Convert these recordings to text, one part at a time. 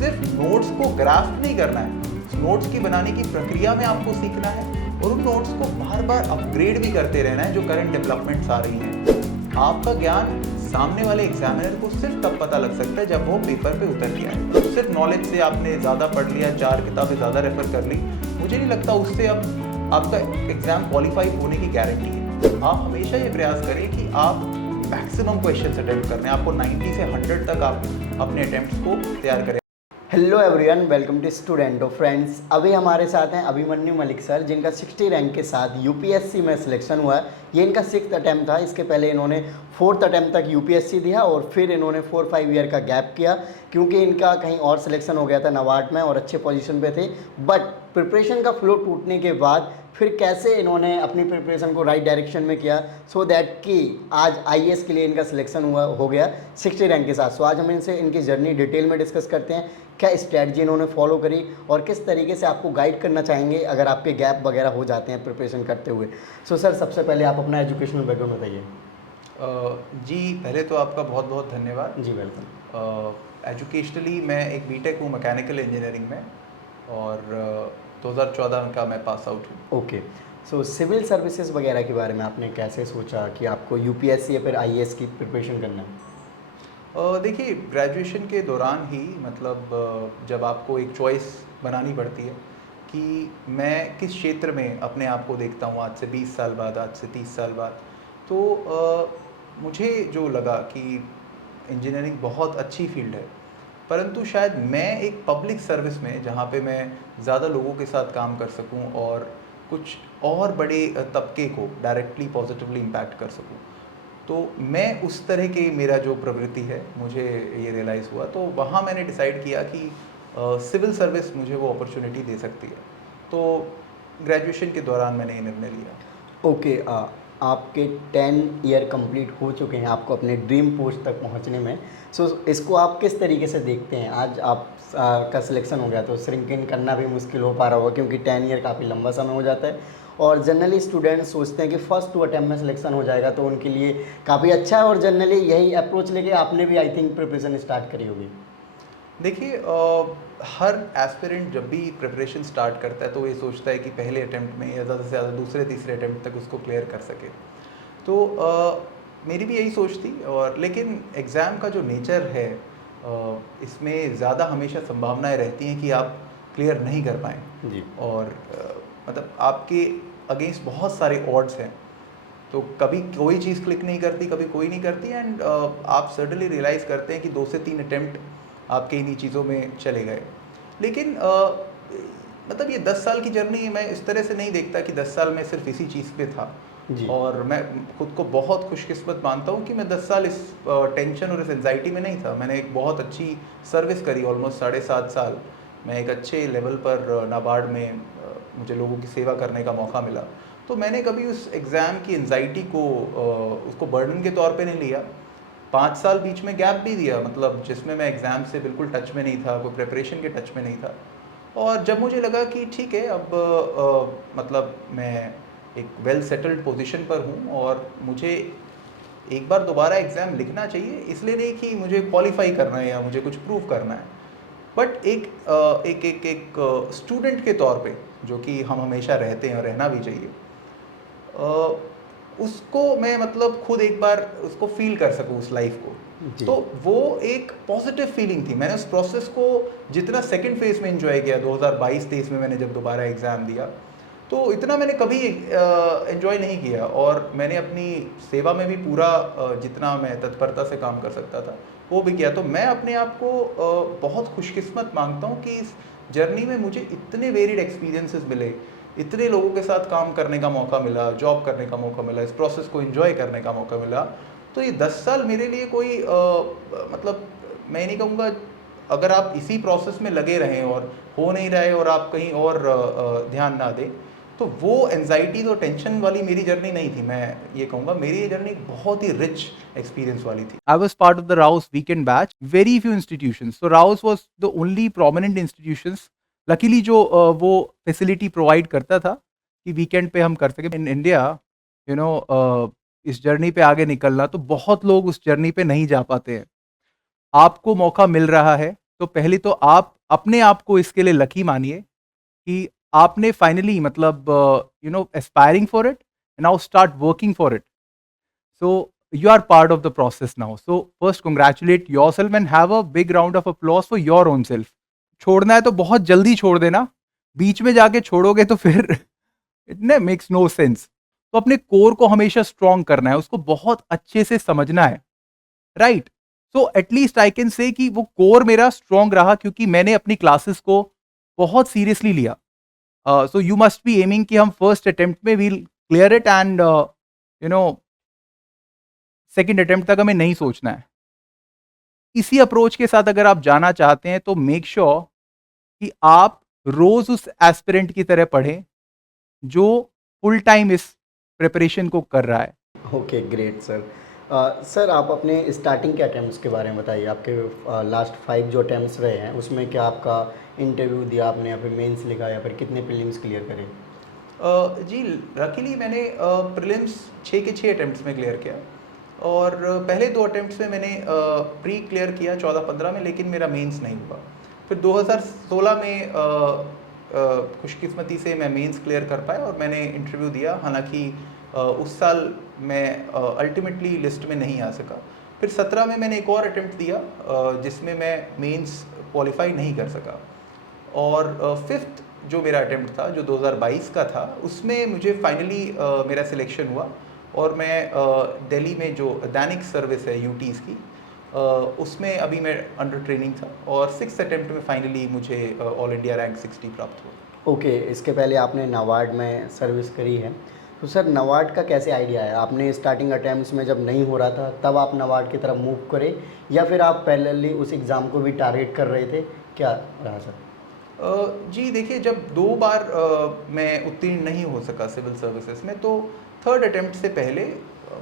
सिर्फ नोट्स को ग्राफ्ट नहीं करना है, नोट्स की बनाने की प्रक्रिया में आपको सीखना है और उन नोट्स को बार बार अपग्रेड भी करते रहना है जो करंट डेवलपमेंट्स आ रही हैं। आपका ज्ञान सामने वाले एग्जामिनर को सिर्फ तब पता लग सकता है जब वो पेपर पे उतर गया है। तो सिर्फ नॉलेज से आपने ज़्यादा पढ़ लिया, 4 किताबें ज़्यादा रेफर कर ली, मुझे नहीं लगता उससे अब आपका एग्ज़ाम क्वालिफाई होने की गारंटी है। आप हमेशा ये प्रयास करें कि आप मैक्सिमम क्वेश्चन अटेम्प्ट करने, आपको 90 से 100 तक आप अपने अटेम्प्ट्स को तैयार करें। Hello everyone, welcome to student of friends. अभी हमारे साथ हैं अभिमन्यु मलिक सर, जिनका 60 रैंक के साथ यूपीएससी में सिलेक्शन हुआ है। ये इनका 6th अटैम्प्ट था। इसके पहले इन्होंने 4th अटैम्प्ट तक यूपीएससी दिया और फिर इन्होंने 4-5 ईयर का गैप किया क्योंकि इनका कहीं और सिलेक्शन हो गया था नवाड में और अच्छे पोजीशन पे थे। बट प्रिपरेशन का फ्लो टूटने के बाद फिर कैसे इन्होंने अपनी प्रिपरेशन को राइट डायरेक्शन में किया सो दैट कि आज आईएएस के लिए इनका सिलेक्शन हो गया 60 रैंक के साथ। सो आज हम इनसे इनकी जर्नी डिटेल में डिस्कस करते हैं, क्या स्ट्रैटेजी इन्होंने फॉलो करी और किस तरीके से आपको गाइड करना चाहेंगे अगर आपके गैप वगैरह हो जाते हैं प्रिपरेशन करते हुए। सो सर, सबसे पहले आप अपना एजुकेशनल बैकग्राउंड बताइए। जी, पहले तो आपका बहुत बहुत धन्यवाद। जी वेलकम। एजुकेशनली मैं एक बीटेक हूँ मैकेनिकल इंजीनियरिंग में और 2014 का मैं पास आउट हूँ। ओके, सो सिविल सर्विसेज वगैरह के बारे में आपने कैसे सोचा कि आपको यूपीएससी या फिर आईएएस की प्रिपरेशन करना है? देखिए, ग्रेजुएशन के दौरान ही जब आपको एक चॉइस बनानी पड़ती है कि मैं किस क्षेत्र में अपने आप को देखता हूँ आज से 20 साल बाद, आज से 30 साल बाद, तो मुझे जो लगा कि इंजीनियरिंग बहुत अच्छी फील्ड है, परंतु शायद मैं एक पब्लिक सर्विस में जहाँ पे मैं ज़्यादा लोगों के साथ काम कर सकूँ और कुछ और बड़े तबके को डायरेक्टली पॉजिटिवली इम्पैक्ट कर सकूँ, तो मैं उस तरह के मेरा जो प्रवृत्ति है मुझे ये रियलाइज़ हुआ। तो वहाँ मैंने डिसाइड किया कि सिविल सर्विस मुझे वो अपॉर्चुनिटी दे सकती है। तो ग्रेजुएशन के दौरान मैंने ये निर्णय लिया। ओके, आपके 10 ईयर कंप्लीट हो चुके हैं आपको अपने ड्रीम पोस्ट तक पहुंचने में। सो इसको आप किस तरीके से देखते हैं? आज आप का सिलेक्शन हो गया तो श्रिंक इन करना भी मुश्किल हो पा रहा होगा क्योंकि 10 ईयर काफ़ी लंबा समय हो जाता है और जनरली स्टूडेंट्स सोचते हैं कि फर्स्ट 2 अटैम्प्ट में सिलेक्शन हो जाएगा तो उनके लिए काफ़ी अच्छा है और जनरली यही अप्रोच लेके आपने भी आई थिंक प्रिपरेशन स्टार्ट करी होगी। देखिए, हर एस्पिरेंट जब भी प्रिपरेशन स्टार्ट करता है तो ये सोचता है कि पहले अटैम्प्ट में या ज़्यादा से ज़्यादा दूसरे तीसरे अटैम्प्ट तक उसको क्लियर कर सके। तो मेरी भी यही सोच थी, और लेकिन एग्ज़ाम का जो नेचर है इसमें ज़्यादा हमेशा संभावनाएं रहती हैं कि आप क्लियर नहीं कर पाएँ जी। और मतलब आपके अगेंस्ट बहुत सारे ऑड्स हैं, तो कभी कोई चीज़ क्लिक नहीं करती, कभी कोई नहीं करती, एंड आप सर्टनली रियलाइज़ करते हैं कि 2 से 3 अटैम्प्ट आपके इन्हीं चीज़ों में चले गए। लेकिन मतलब ये 10 साल की जर्नी मैं इस तरह से नहीं देखता कि 10 साल में सिर्फ इसी चीज़ पे था। जी। और मैं खुद को बहुत खुशकिस्मत मानता हूँ कि मैं 10 साल इस टेंशन और इस एंजाइटी में नहीं था। मैंने एक बहुत अच्छी सर्विस करी, ऑलमोस्ट 7.5 साल। मैं एक अच्छे लेवल पर नाबार्ड में मुझे लोगों की सेवा करने का मौका मिला। तो मैंने कभी उस एग्ज़ाम की एंजाइटी को उसको बर्डन के तौर पे नहीं लिया। 5 साल बीच में गैप भी दिया, मतलब जिसमें मैं एग्ज़ाम से बिल्कुल टच में नहीं था, कोई प्रिपरेशन के टच में नहीं था। और जब मुझे लगा कि ठीक है, अब मतलब मैं एक वेल सेटल्ड पोजीशन पर हूँ और मुझे एक बार दोबारा एग्ज़ाम लिखना चाहिए, इसलिए नहीं कि मुझे क्वालिफाई करना है या मुझे कुछ प्रूव करना है, बट एक स्टूडेंट के तौर पे जो कि हम हमेशा रहते हैं और रहना भी चाहिए, उसको मैं मतलब खुद एक बार उसको फील कर सकूँ उस लाइफ को। जी। तो वो एक पॉजिटिव फीलिंग थी। मैंने उस प्रोसेस को जितना सेकंड फेज में एंजॉय किया 2022-23 में मैंने जब दोबारा एग्ज़ाम दिया, तो इतना मैंने कभी एंजॉय नहीं किया। और मैंने अपनी सेवा में भी पूरा जितना मैं तत्परता से काम कर सकता था वो भी किया। तो मैं अपने आप को बहुत खुशकिस्मत मानता हूँ कि इस जर्नी में मुझे इतने वेरिड एक्सपीरियंसेस मिले, इतने लोगों के साथ काम करने का मौका मिला, जॉब करने का मौका मिला, इस प्रोसेस को एंजॉय करने का मौका मिला। तो ये 10 साल मेरे लिए कोई मतलब मैं नहीं कहूँगा, अगर आप इसी प्रोसेस में लगे रहें और हो नहीं रहे और आप कहीं और ध्यान ना दें, तो वो एंजाइटी और टेंशन वाली मेरी जर्नी नहीं थी। मैं ये कहूँगा मेरी ये जर्नी बहुत ही रिच एक्सपीरियंस वाली थी। I was part of the Rouse weekend batch. Very few institutions. So Rouse was the only prominent institutions. Luckily जो वो फैसिलिटी प्रोवाइड करता था कि वीकेंड पे हम कर सके। इन इंडिया यू नो इस जर्नी पे आगे निकलना, तो बहुत लोग उस जर्नी पे नहीं जा पाते हैं। आपको मौका मिल रहा है तो पहले तो आप अपने आप को इसके लिए लकी मानिए कि आपने फाइनली मतलब aspiring for it, now start working for it. So you are part of the process now. So first congratulate yourself and have a big round of applause for your own self. छोड़ना है तो बहुत जल्दी छोड़ देना, बीच में जाके छोड़ोगे तो फिर इट ने मेक्स नो सेंस. तो अपने कोर को हमेशा स्ट्रांग करना है, उसको बहुत अच्छे से समझना है, right. So at least I can say कि वो कोर मेरा स्ट्रांग रहा क्योंकि मैंने अपनी क्लासेस को बहुत सीरियसली लिया. So you must be aiming कि हम फर्स्ट अटेम्प्ट में will clear it and you know second attempt तक हमें नहीं सोचना है. इसी अप्रोच के साथ अगर आप जाना चाहते हैं तो मेक श्योर कि आप रोज उस एस्पिरेंट की तरह पढ़ें जो फुल टाइम इस प्रिपरेशन को कर रहा है. Okay great sir. सर आप अपने स्टार्टिंग के अटैम्प्ट्स के बारे में बताइए. आपके लास्ट 5 जो अटैम्प्ट्स रहे हैं उसमें क्या आपका इंटरव्यू दिया आपने या फिर मेंस लिखा या फिर कितने प्रीलिम्स क्लियर करे? जी, लकीली मैंने प्रीलिम्स 6 के 6 अटेम्प्ट्स में क्लियर किया और पहले 2 अटेम्प्ट्स में मैंने प्री क्लियर किया 14-15 में, लेकिन मेरा मेंस नहीं हुआ. फिर 2016 में खुशकिस्मती से मैं मेंस क्लियर कर पाया और मैंने इंटरव्यू दिया. हालांकि उस साल मैं अल्टीमेटली लिस्ट में नहीं आ सका. फिर 17 में मैंने एक और अटेम्प्ट दिया जिसमें मैं मेंस क्वालिफाई नहीं कर सका. और फिफ्थ जो मेरा अटेम्प्ट था जो 2022 का था उसमें मुझे फाइनली मेरा सिलेक्शन हुआ और मैं दिल्ली में जो दैनिक सर्विस है यूटीज़ की उसमें अभी मैं अंडर ट्रेनिंग था और 6th अटेम्प्ट में फाइनली मुझे ऑल इंडिया रैंक 60 प्राप्त हुआ. ओके, इसके पहले आपने नाबार्ड में सर्विस करी है, तो सर नाबार्ड का कैसे आइडिया है? आपने स्टार्टिंग अटैम्प्ट्स में जब नहीं हो रहा था तब आप नाबार्ड की तरफ मूव करे या फिर आप पैरेलली उस एग्ज़ाम को भी टारगेट कर रहे थे, क्या रहा सर? जी देखिए, जब 2 बार मैं उत्तीर्ण नहीं हो सका सिविल सर्विसेज में तो 3rd अटेम्प्ट से पहले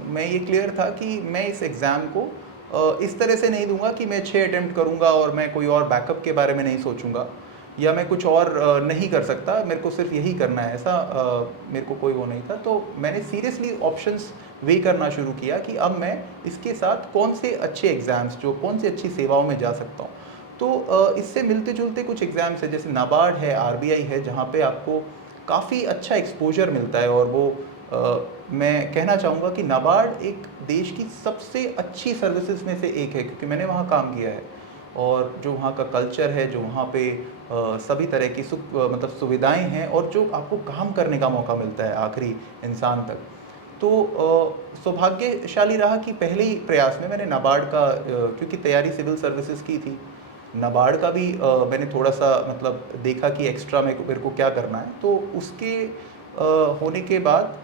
मैं ये क्लियर था कि मैं इस एग्ज़ाम को इस तरह से नहीं दूंगा कि मैं 6 अटेम्प्ट करूंगा और मैं कोई और बैकअप के बारे में नहीं सोचूंगा या मैं कुछ और नहीं कर सकता, मेरे को सिर्फ यही करना है, ऐसा मेरे को कोई वो नहीं था. तो मैंने सीरियसली ऑप्शंस वे करना शुरू किया कि अब मैं इसके साथ कौन से अच्छे एग्ज़ाम्स जो कौन सी अच्छी सेवाओं में जा सकता हूँ. तो इससे मिलते जुलते कुछ एग्ज़ाम्स है जैसे नाबार्ड है, आरबीआई है, जहाँ पे आपको काफ़ी अच्छा एक्सपोजर मिलता है और वो मैं कहना चाहूँगा कि नाबार्ड एक देश की सबसे अच्छी सर्विसेज में से एक है क्योंकि मैंने वहाँ काम किया है और जो वहाँ का कल्चर है, जो वहाँ पे सभी तरह की मतलब सुविधाएं हैं और जो आपको काम करने का मौका मिलता है आखिरी इंसान तक. तो सौभाग्यशाली रहा कि पहले ही प्रयास में मैंने नाबार्ड का क्योंकि तैयारी सिविल सर्विसेज की थी, नाबार्ड का भी मैंने थोड़ा सा मतलब देखा कि एक्स्ट्रा मेरे को क्या करना है. तो उसके होने के बाद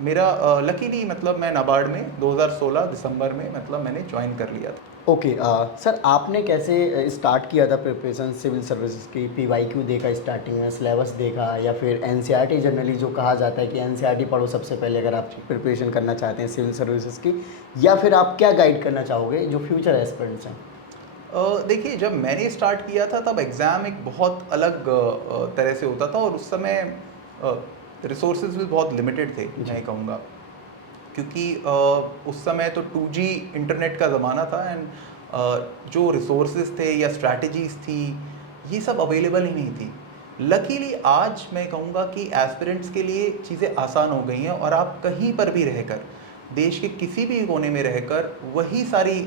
मेरा लकीली मतलब मैं नाबार्ड में 2016 दिसंबर में मतलब मैंने ज्वाइन कर लिया था. ओके, सर आपने कैसे स्टार्ट किया था प्रिपरेशन सिविल सर्विसेज की? पीवाईक्यू देखा स्टार्टिंग में, सिलेबस देखा या फिर एनसीईआरटी जनरली जो कहा जाता है कि एनसीईआरटी पढ़ो सबसे पहले अगर आप प्रिपरेशन करना चाहते हैं सिविल सर्विसेज की, या फिर आप क्या गाइड करना चाहोगे जो फ्यूचर एस्पिरेंट्स हैं? देखिए, जब मैंने स्टार्ट किया था तब एग्ज़ाम एक बहुत अलग तरह से होता था और उस समय रिसोर्सेज भी बहुत लिमिटेड थे, मैं कहूँगा, क्योंकि उस समय तो 2G इंटरनेट का ज़माना था एंड जो रिसोर्सेज थे या स्ट्रैटेजीज थी ये सब अवेलेबल ही नहीं थी. लकीली आज मैं कहूँगा कि एस्पिरेंट्स के लिए चीज़ें आसान हो गई हैं और आप कहीं पर भी रहकर देश के किसी भी कोने में रहकर वही सारी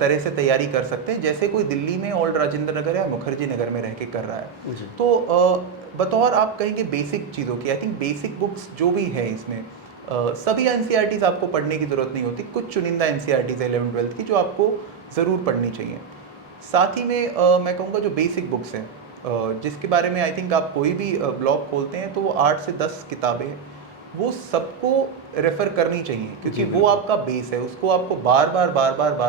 तरह से तैयारी कर सकते हैं जैसे कोई दिल्ली में ओल्ड राजेंद्र नगर या मुखर्जी नगर में रह के कर रहा है. तो बतौर आप कहेंगे बेसिक चीज़ों की, आई थिंक बेसिक बुक्स जो भी है इसमें सभी एनसीईआरटीज़ आपको पढ़ने की ज़रूरत नहीं होती. कुछ चुनिंदा एनसीईआरटीज़ 11th-12th की जो आपको ज़रूर पढ़नी चाहिए. साथ ही में मैं कहूँगा जो बेसिक बुक्स हैं जिसके बारे में आई थिंक आप कोई भी ब्लॉग खोलते हैं तो वो 8 से 10 किताबें हैं, वो सबको रेफ़र करनी चाहिए क्योंकि वो आपका बेस है. उसको आपको बार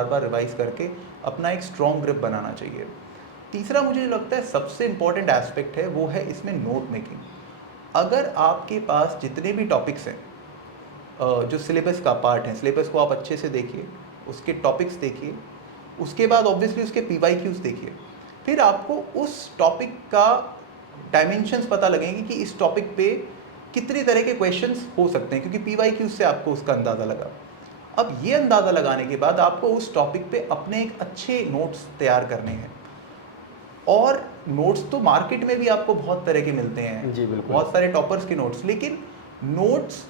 बार रिवाइज करके अपना एक स्ट्रॉन्ग ग्रिप बनाना चाहिए. तीसरा मुझे लगता है सबसे इम्पॉर्टेंट एस्पेक्ट है वो है इसमें नोट मेकिंग. अगर आपके पास जितने भी टॉपिक्स हैं जो सिलेबस का पार्ट है, सिलेबस को आप अच्छे से देखिए, उसके टॉपिक्स देखिए, उसके बाद ऑब्वियसली उसके पीवाईक्यूज देखिए, फिर आपको उस टॉपिक का डायमेंशंस पता लगेंगे कि इस टॉपिक पे कितने तरह के क्वेश्चंस हो सकते हैं क्योंकि पीवाईक्यूज से आपको उसका अंदाज़ा लगा. अब ये अंदाज़ा लगाने के बाद आपको उस टॉपिक पे अपने एक अच्छे नोट्स तैयार करने हैं और नोट्स तो मार्केट में भी आपको बहुत तरह के मिलते हैं, जी बिल्कुल। बहुत सारे टॉपर्स के नोट्स, लेकिन नोट्स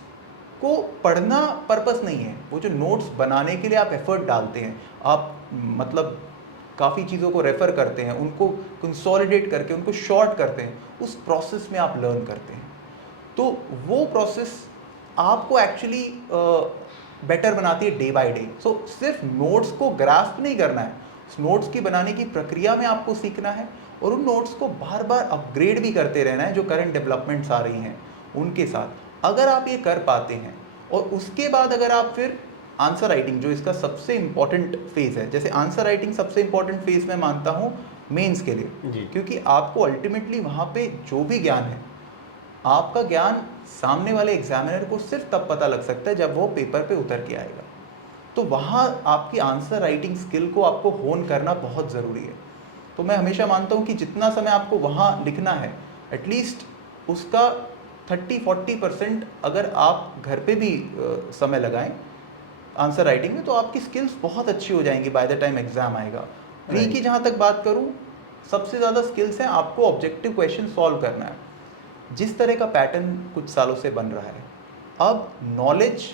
को पढ़ना पर्पस नहीं है। वो जो नोट्स बनाने के लिए आप एफर्ट डालते हैं, आप मतलब काफ़ी चीज़ों को रेफ़र करते हैं, उनको कंसोलिडेट करके उनको शॉर्ट करते हैं, उस प्रोसेस में आप लर्न करते हैं। तो वो प्रोसेस आपको एक्चुअली बेटर बनाती है डे बाय डे। सो सिर्फ नोट्स को ग्रास्प नहीं करना है, उस नोट्स की बनाने की प्रक्रिया में आपको सीखना है और उन नोट्स को बार बार अपग्रेड भी करते रहना है जो करंट डेवलपमेंट्स आ रही हैं उनके साथ। अगर आप ये कर पाते हैं और उसके बाद अगर आप फिर आंसर राइटिंग, जो इसका सबसे इंपॉर्टेंट फेज है, जैसे आंसर राइटिंग सबसे इंपॉर्टेंट फेज मैं मानता हूँ मेंस के लिए, जी। क्योंकि आपको अल्टीमेटली वहाँ पे जो भी ज्ञान है, आपका ज्ञान सामने वाले एग्जामिनर को सिर्फ तब पता लग सकता है जब वो पेपर पे उतर के आएगा। तो वहाँ आपकी आंसर राइटिंग स्किल को आपको होन करना बहुत ज़रूरी है। तो मैं हमेशा मानता हूँ कि जितना समय आपको वहाँ लिखना है, एटलीस्ट उसका 30-40% अगर आप घर पे भी समय लगाएं आंसर राइटिंग में, तो आपकी स्किल्स बहुत अच्छी हो जाएंगी बाय द टाइम एग्जाम आएगा। प्री की जहाँ तक बात करूँ, सबसे ज़्यादा स्किल्स हैं आपको ऑब्जेक्टिव क्वेश्चन सॉल्व करना है। जिस तरह का पैटर्न कुछ सालों से बन रहा है, अब नॉलेज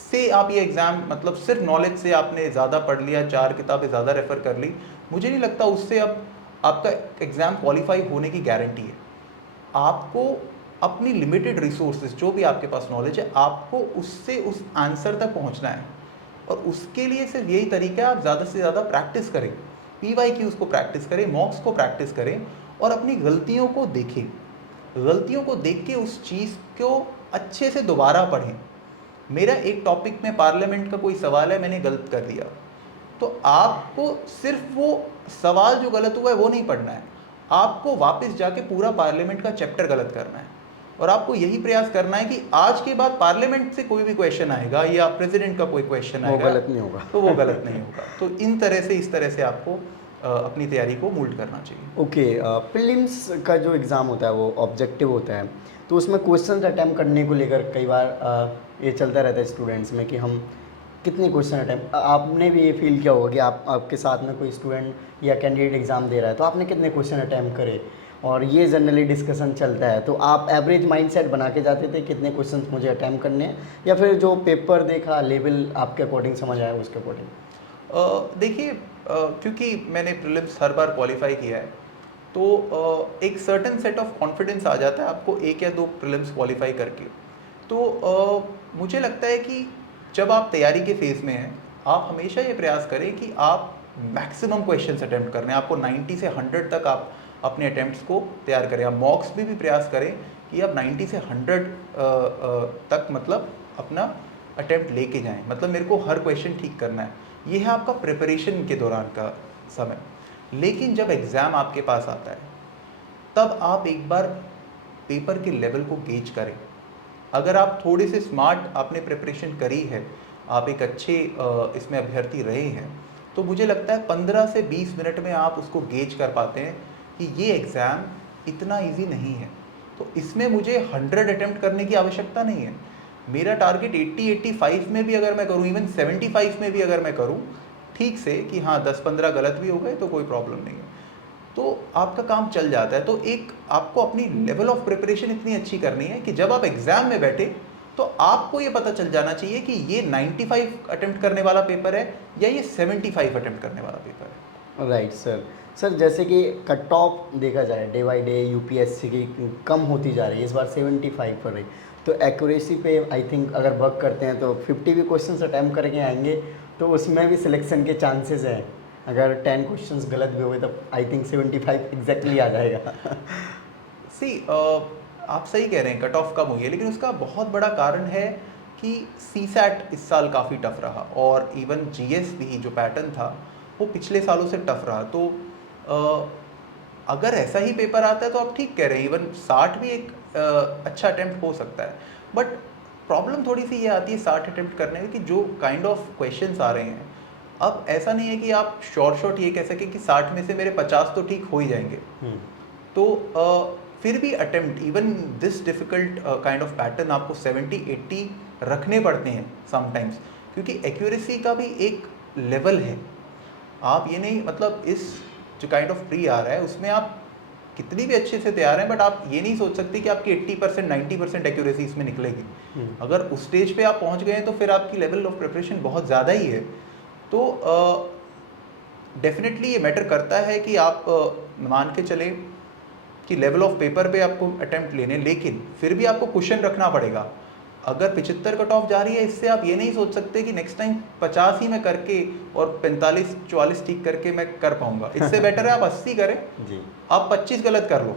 से आप ये एग्ज़ाम, मतलब सिर्फ नॉलेज से आपने ज़्यादा पढ़ लिया, 4 किताबें ज़्यादा रेफ़र कर ली, मुझे नहीं लगता उससे अब आपका एग्ज़ाम क्वालिफाई होने की गारंटी है। आपको अपनी लिमिटेड रिसोर्सेज, जो भी आपके पास नॉलेज है, आपको उससे उस आंसर तक पहुंचना है और उसके लिए सिर्फ यही तरीका है, आप ज़्यादा से ज़्यादा प्रैक्टिस करें, PYQs को प्रैक्टिस करें, मॉक्स को प्रैक्टिस करें और अपनी गलतियों को देखें। गलतियों को देख के उस चीज़ को अच्छे से दोबारा पढ़ें। मेरा एक टॉपिक में पार्लियामेंट का कोई सवाल है, मैंने गलत कर दिया, तो आपको सिर्फ वो सवाल जो गलत हुआ है वो नहीं पढ़ना है, आपको वापस जाके पूरा पार्लियामेंट का चैप्टर गलत करना है और आपको यही प्रयास करना है कि आज के बाद पार्लियामेंट से कोई भी क्वेश्चन आएगा या प्रेसिडेंट का कोई क्वेश्चन आएगा, वो गलत नहीं होगा। तो वो गलत नहीं होगा। तो इस तरह से आपको अपनी तैयारी को मोल्ड करना चाहिए। ओके, प्रीलिम्स का जो एग्ज़ाम होता है वो ऑब्जेक्टिव होता है, तो उसमें क्वेश्चन अटैम्प्ट करने को लेकर कई बार ये चलता रहता है स्टूडेंट्स में कि हम कितने क्वेश्चन अटैम्प्ट, आपने भी ये फील किया होगा कि आपके साथ में कोई स्टूडेंट या कैंडिडेट एग्ज़ाम दे रहा है तो आपने कितने क्वेश्चन अटैम्प्ट करे, और ये जनरली डिस्कशन चलता है। तो आप एवरेज माइंडसेट बना के जाते थे कितने क्वेश्चन मुझे अटैम्प्ट करने हैं, या फिर जो पेपर देखा लेवल आपके अकॉर्डिंग समझ आया उसके अकॉर्डिंग? देखिए, क्योंकि मैंने प्रीलिम्स हर बार क्वालिफाई किया है, तो एक सर्टेन सेट ऑफ कॉन्फिडेंस आ जाता है आपको 1 या 2 प्रीलिम्स क्वालिफाई करके। तो मुझे लगता है कि जब आप तैयारी के फेज़ में हैं, आप हमेशा ये प्रयास करें कि आप मैक्सिमम क्वेश्चंस अटेम्प्ट करने, आपको 90 से 100 तक आप अपने अटेम्प्ट्स को तैयार करें। आप मॉक्स में भी प्रयास करें कि आप 90 से 100 तक मतलब अपना अटेम्प्ट लेके जाएं, मतलब मेरे को हर क्वेश्चन ठीक करना है। ये है आपका प्रिपरेशन के दौरान का समय। लेकिन जब एग्ज़ाम आपके पास आता है, तब आप एक बार पेपर के लेवल को गेज करें। अगर आप थोड़े से स्मार्ट, आपने प्रिपरेशन करी है, आप एक अच्छे इसमें अभ्यर्थी रहे हैं, तो मुझे लगता है 15 से 20 मिनट में आप उसको गेज कर पाते हैं कि ये एग्ज़ाम इतना इजी नहीं है। तो इसमें मुझे 100 अटेम्प्ट करने की आवश्यकता नहीं है। मेरा टारगेट 80-85 में भी अगर मैं करूँ, इवन 75 में भी अगर मैं करूँ ठीक से, कि हाँ 10-15 गलत भी हो गए तो कोई प्रॉब्लम नहीं है, तो आपका काम चल जाता है। तो एक आपको अपनी लेवल ऑफ प्रिपरेशन इतनी अच्छी करनी है कि जब आप एग्ज़ाम में बैठे तो आपको ये पता चल जाना चाहिए कि ये 95 अटेम्प्ट करने वाला पेपर है या ये 75 अटेम्प्ट करने वाला पेपर है। राइट सर, जैसे कि कट ऑफ देखा जाए डे बाय डे यूपीएससी की कम होती जा रही है, इस बार 75 पर रही, तो एक्यूरेसी पे आई थिंक अगर वर्क करते हैं तो 50 भी क्वेश्चंस अटैम्प्ट करके आएंगे तो उसमें भी सिलेक्शन के चांसेस हैं। अगर 10 क्वेश्चंस गलत भी हुए तो आई थिंक 75 एग्जैक्टली आ जाएगा। सी आप सही कह रहे हैं, कट ऑफ कम हुई है, लेकिन उसका बहुत बड़ा कारण है कि सीसैट इस साल काफ़ी टफ रहा और इवन जीएस भी जो पैटर्न था वो पिछले सालों से टफ रहा। तो अगर ऐसा ही पेपर आता है तो आप ठीक कह रहे हैं, इवन 60 भी एक अच्छा अटेम्प्ट हो सकता है। बट प्रॉब्लम थोड़ी सी ये आती है 60 अटेम्प्ट करने में कि जो काइंड ऑफ क्वेश्चंस आ रहे हैं, अब ऐसा नहीं है कि आप शॉर्ट ये कह सकें कि 60 में से मेरे 50 तो ठीक हो ही जाएंगे। तो फिर भी attempt, even this difficult kind of pattern आपको 70-80 रखने पड़ते हैं समटाइम्स, क्योंकि एक्यूरेसी का भी एक लेवल है। आप ये नहीं, मतलब इस जो काइंड ऑफ प्री आ रहा है उसमें आप कितनी भी अच्छे से तैयार हैं, बट आप ये नहीं सोच सकते कि आपकी 80% 90% एक्यूरेसी इसमें निकलेगी। अगर उस स्टेज पे आप पहुंच गए हैं तो फिर आपकी लेवल ऑफ प्रिपरेशन बहुत ज़्यादा ही है। तो डेफिनेटली ये मैटर करता है कि आप मान के चले कि लेवल ऑफ पेपर पे आपको अटेम्प्ट लेने, लेकिन फिर भी आपको क्वेश्चन रखना पड़ेगा। अगर 75 कट ऑफ जा रही है, इससे आप ये नहीं सोच सकते कि नेक्स्ट टाइम 50 ही मैं करके और 45-44 ठीक करके मैं कर पाऊंगा। इससे बेटर है आप 80 करें जी। आप 25 गलत कर लो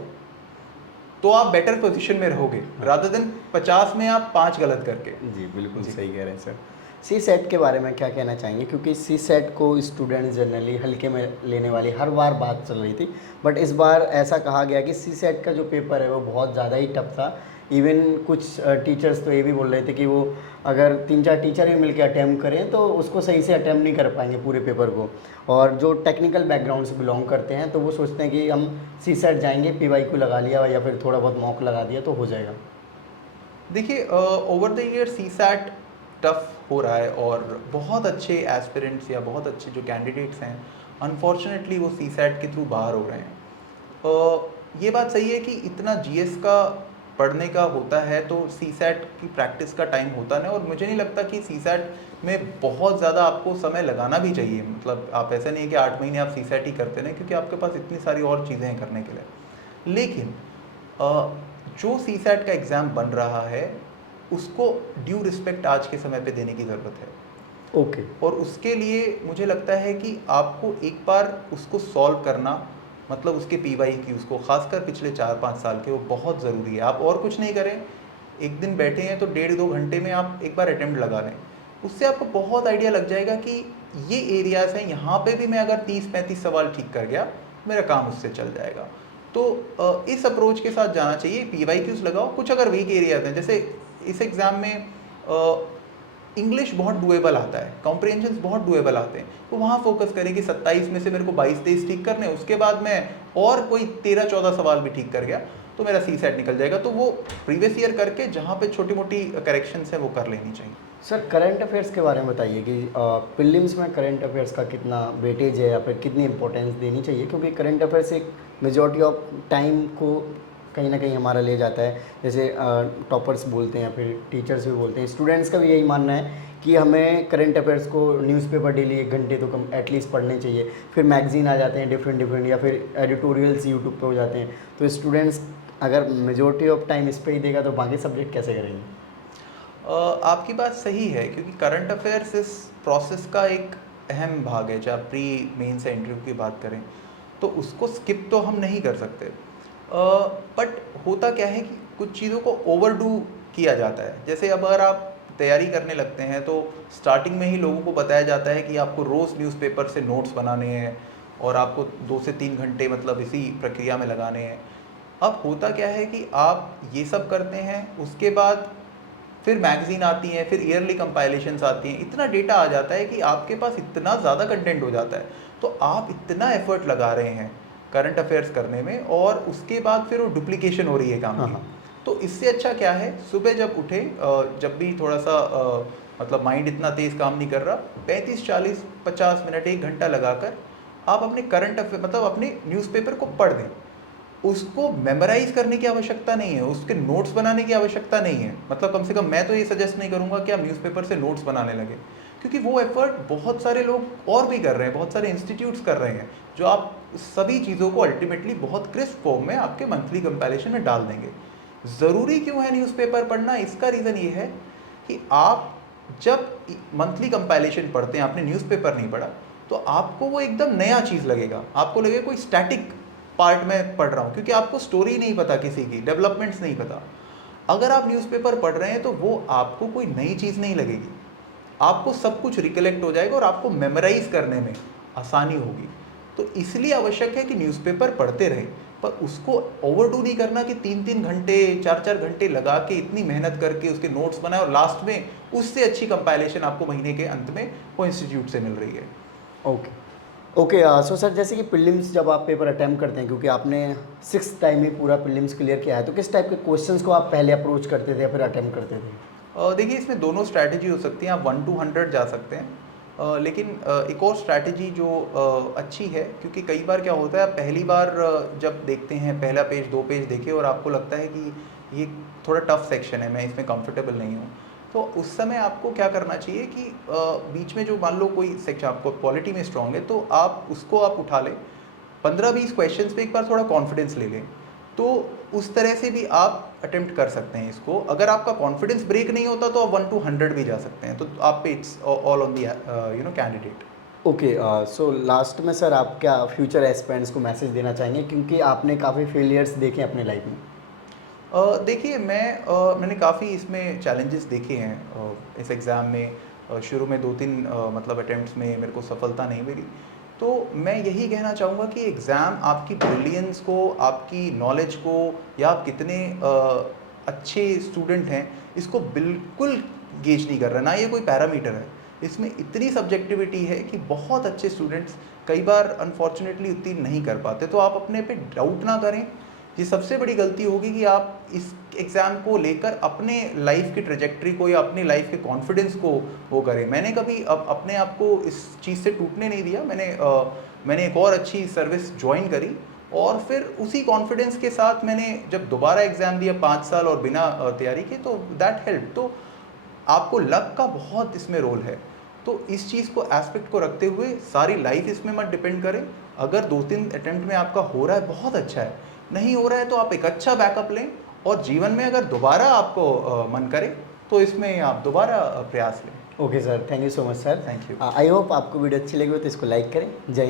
तो आप बेटर पोजीशन में रहोगे, रादर देन 50 में आप 5 गलत करके। जी बिल्कुल सही कह रहे हैं सर। सी सेट के बारे में क्या कहना चाहेंगे, क्योंकि सी सेट को स्टूडेंट जनरली हल्के में लेने वाली हर बार बात चल रही थी, बट इस बार ऐसा कहा गया कि सी सेट का जो पेपर है वो बहुत ज़्यादा ही टफ था। इवन कुछ टीचर्स तो ये भी बोल रहे थे कि वो अगर 3-4 टीचर भी मिलकर अटैम्प्ट करें तो उसको सही से अटैम्प्ट नहीं कर पाएंगे पूरे पेपर को। और जो टेक्निकल बैकग्राउंड से बिलोंग करते हैं तो वो सोचते हैं कि हम सी सेट जाएंगे, PYQ लगा लिया या फिर थोड़ा बहुत मॉक लगा दिया तो हो जाएगा। देखिए over the year CSAT tough हो रहा है और बहुत अच्छे एस्पिरेंट्स या बहुत अच्छे जो कैंडिडेट्स हैं अनफॉर्चुनेटली वो सी सैट के थ्रू बाहर हो रहे हैं। ये बात सही है कि इतना जीएस का पढ़ने का होता है तो सी सैट की प्रैक्टिस का टाइम होता नहीं, और मुझे नहीं लगता कि सी सैट में बहुत ज़्यादा आपको समय लगाना भी चाहिए। मतलब आप ऐसा नहीं है कि 8 महीने आप सी सैट ही करते रहें, क्योंकि आपके पास इतनी सारी और चीज़ें हैं करने के लिए। लेकिन जो सी सैट का एग्ज़ाम बन रहा है उसको ड्यू रिस्पेक्ट आज के समय पे देने की ज़रूरत है। ओके। और उसके लिए मुझे लगता है कि आपको एक बार उसको सॉल्व करना, मतलब उसके PYQs को, खासकर पिछले 4-5 साल के, वो बहुत ज़रूरी है। आप और कुछ नहीं करें, एक दिन बैठे हैं तो 1.5-2 घंटे में आप एक बार अटेम्प्ट लगा लें, उससे आपको बहुत आइडिया लग जाएगा कि ये एरियाज़ हैं, यहाँ पे भी मैं अगर 30-35 सवाल ठीक कर गया मेरा काम उससे चल जाएगा। तो इस अप्रोच के साथ जाना चाहिए। PYQs लगाओ, कुछ अगर वीक एरियाज हैं, जैसे इस एग्ज़ाम में इंग्लिश बहुत डुएबल आता है, कॉम्प्रिहेंशंस बहुत डुएबल आते हैं, तो वहाँ फोकस करें कि 27 में से मेरे को 22-23 ठीक करने, उसके बाद मैं और कोई 13-14 सवाल भी ठीक कर गया तो मेरा सी सेट निकल जाएगा। तो वो प्रीवियस ईयर करके जहाँ पे छोटी मोटी करेक्शंस हैं वो कर लेनी चाहिए। सर करंट अफेयर्स के बारे में बताइए कि प्रीलिम्स में करंट अफेयर्स का कितना वेटेज है या फिर कितनी इंपॉर्टेंस देनी चाहिए, क्योंकि करंट अफेयर्स एक मेजॉरिटी ऑफ टाइम को कहीं ना कहीं हमारा ले जाता है। जैसे टॉपर्स बोलते हैं या फिर टीचर्स भी बोलते हैं, स्टूडेंट्स का भी यही मानना है कि हमें करंट अफेयर्स को न्यूज़पेपर डेली 1 घंटे तो कम एटलीस्ट पढ़ने चाहिए। फिर मैगजीन आ जाते हैं डिफरेंट या फिर एडिटोरियल्स यूट्यूब पे हो जाते हैं। तो स्टूडेंट्स अगर मेजॉरिटी ऑफ टाइम इस पर ही देगा तो बाकी सब्जेक्ट कैसे करेंगे? आपकी बात सही है, क्योंकि करंट अफेयर्स इस प्रोसेस का एक अहम भाग है। जब प्री मेंस या इंटरव्यू की बात करें तो उसको स्किप तो हम नहीं कर सकते, बट होता क्या है कि कुछ चीज़ों को ओवरडू किया जाता है। जैसे अब अगर आप तैयारी करने लगते हैं तो स्टार्टिंग में ही लोगों को बताया जाता है कि आपको रोज़ न्यूज़पेपर से नोट्स बनाने हैं और आपको 2 से 3 घंटे मतलब इसी प्रक्रिया में लगाने हैं। अब होता क्या है कि आप ये सब करते हैं, उसके बाद फिर मैगजीन आती हैं, फिर ईयरली कंपाइलेशंस आती हैं, इतना डेटा आ जाता है कि आपके पास इतना ज़्यादा कंटेंट हो जाता है, तो आप इतना एफर्ट लगा रहे हैं करंट अफेयर्स करने में और उसके बाद फिर वो डुप्लीकेशन हो रही है काम की। तो इससे अच्छा क्या है, सुबह जब उठे, जब भी थोड़ा सा मतलब माइंड इतना तेज़ काम नहीं कर रहा, 35-40-50 मिनट 1 घंटा लगाकर आप अपने करंट अफेयर मतलब अपने न्यूज़पेपर को पढ़ दें। उसको मेमोराइज करने की आवश्यकता नहीं है, उसके नोट्स बनाने की आवश्यकता नहीं है। मतलब कम से कम मैं तो ये सजेस्ट नहीं करूंगा कि आप न्यूज़पेपर से नोट्स बनाने लगे, क्योंकि वो एफर्ट बहुत सारे लोग और भी कर रहे हैं, बहुत सारे इंस्टीट्यूट्स कर रहे हैं, जो आप सभी चीज़ों को अल्टीमेटली बहुत क्रिस्प फॉर्म में आपके मंथली कंपाइलेशन में डाल देंगे। ज़रूरी क्यों है न्यूज़पेपर पढ़ना? इसका रीज़न ये है कि आप जब मंथली कंपाइलेशन पढ़ते हैं, आपने न्यूज़पेपर नहीं पढ़ा, तो आपको वो एकदम नया चीज़ लगेगा, आपको लगेगा कोई स्टैटिक पार्ट में पढ़ रहा हूँ, क्योंकि आपको स्टोरी नहीं पता, किसी की डेवलपमेंट्स नहीं पता। अगर आप न्यूज़पेपर पढ़ रहे हैं तो वो आपको कोई नई चीज़ नहीं लगेगी, आपको सब कुछ रिकलेक्ट हो जाएगा और आपको मेमोराइज करने में आसानी होगी। तो इसलिए आवश्यक है कि न्यूज़पेपर पढ़ते रहें, पर उसको ओवरडू नहीं करना कि 3-3 घंटे 4-4 घंटे लगा के इतनी मेहनत करके उसके नोट्स बनाए और लास्ट में उससे अच्छी कंपाइलेशन आपको महीने के अंत में वो इंस्टीट्यूट से मिल रही है। ओके सो सर, जैसे कि प्रीलिम्स जब आप पेपर अटैम्प्ट करते हैं, क्योंकि आपने 6th टाइम में पूरा प्रीलिम्स क्लियर किया है, तो किस टाइप के क्वेश्चंस को आप पहले अप्रोच करते थे या फिर अटैम्प्ट करते थे? देखिए, इसमें दोनों स्ट्रैटेजी हो सकती हैं। आप 1 to 100 जा सकते हैं लेकिन एक और स्ट्रैटेजी जो अच्छी है, क्योंकि कई बार क्या होता है, आप पहली बार जब देखते हैं पहला पेज 2 पेज देखे और आपको लगता है कि ये थोड़ा टफ सेक्शन है, मैं इसमें कंफर्टेबल नहीं हूँ, तो उस समय आपको क्या करना चाहिए कि बीच में जो मान लो कोई सेक्शन आपको पॉलिटी में स्ट्रांग है तो आप उसको आप उठा लें, 15-20 क्वेश्चंस पे एक बार थोड़ा कॉन्फिडेंस ले लें, तो उस तरह से भी आप अटेम्प्ट कर सकते हैं इसको। अगर आपका कॉन्फिडेंस ब्रेक नहीं होता तो आप 1 to 100 भी जा सकते हैं, तो आप पे it's all on the candidate. Okay, so last में सर आप क्या फ्यूचर एस्पिरेंट्स को मैसेज देना चाहेंगे, क्योंकि आपने काफ़ी फेलियर्स देखे अपने लाइफ में? देखिए मैंने काफ़ी इसमें चैलेंजेस देखे हैं इस एग्ज़ाम में। शुरू में 2-3 मतलब अटेम्प्ट्स में मेरे को सफलता नहीं मिली, तो मैं यही कहना चाहूँगा कि एग्ज़ाम आपकी ब्रिलियंस को, आपकी नॉलेज को, या आप कितने अच्छे स्टूडेंट हैं, इसको बिल्कुल गेज नहीं कर रहा, ना ये कोई पैरामीटर है। इसमें इतनी सब्जेक्टिविटी है कि बहुत अच्छे स्टूडेंट्स कई बार अनफॉर्चुनेटली उतनी नहीं कर पाते, तो आप अपने पे डाउट ना करें। ये सबसे बड़ी गलती होगी कि आप इस एग्ज़ाम को लेकर अपने लाइफ की ट्रेजेक्ट्री को या अपनी लाइफ के कॉन्फिडेंस को वो करें। मैंने कभी अपने आप को इस चीज़ से टूटने नहीं दिया। मैंने एक और अच्छी सर्विस ज्वाइन करी और फिर उसी कॉन्फिडेंस के साथ मैंने जब दोबारा एग्ज़ाम दिया 5 साल और बिना तैयारी के, तो दैट हेल्प। तो आपको लक का बहुत इसमें रोल है, तो इस चीज़ को एस्पेक्ट को रखते हुए सारी लाइफ इसमें मत डिपेंड करें। अगर 2-3 अटेम्प्ट में आपका हो रहा है बहुत अच्छा है, नहीं हो रहा है तो आप एक अच्छा बैकअप लें, और जीवन में अगर दोबारा आपको मन करे तो इसमें आप दोबारा प्रयास लें। Okay sir, thank you so much sir. Thank you. I hope आपको वीडियो अच्छी लगी हो तो इसको लाइक करें। जय हिंद।